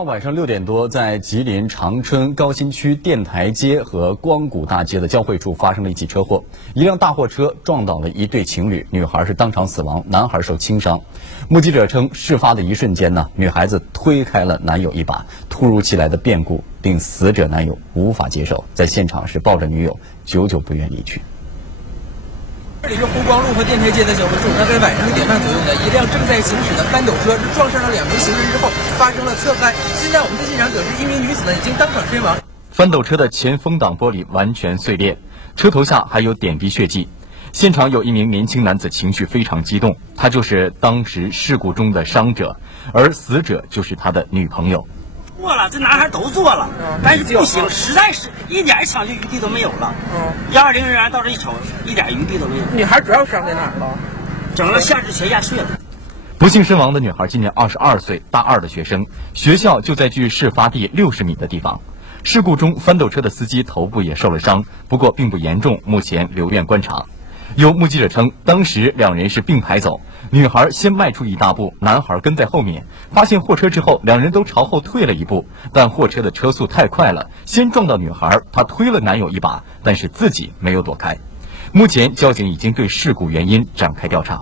晚上6点多，在吉林长春高新区电台街和光谷大街的交汇处发生了一起车祸，一辆大货车撞倒了一对情侣，女孩是当场死亡，男孩受轻伤。目击者称，事发的一瞬间女孩子推开了男友一把，突如其来的变故令死者男友无法接受，在现场是抱着女友久久不愿离去。这里是湖光路和电台街的交汇处。大概晚上6点半左右一辆正在行驶的翻斗车撞上了2名行人之后，发生了侧翻。现在我们在现场得知，一名女子已经当场身亡。翻斗车的前风挡玻璃完全碎裂，车头下还有点滴血迹。现场有一名年轻男子情绪非常激动，他就是当时事故中的伤者，而死者就是他的女朋友。做了，这男孩都做了，但是不行，实在是一点抢救余地都没有了。120人员到这一瞅，一点余地都没有。女孩主要伤在哪儿了？整个下肢全压碎了。不幸身亡的女孩今年22岁，大2的学生，学校就在距事发地60米的地方。事故中，翻斗车的司机头部也受了伤，不过并不严重，目前留院观察。有目击者称，当时2人是并排走，女孩先迈出一大步，男孩跟在后面。发现货车之后，2人都朝后退了一步，但货车的车速太快了，先撞到女孩，他推了男友一把，但是自己没有躲开。目前交警已经对事故原因展开调查。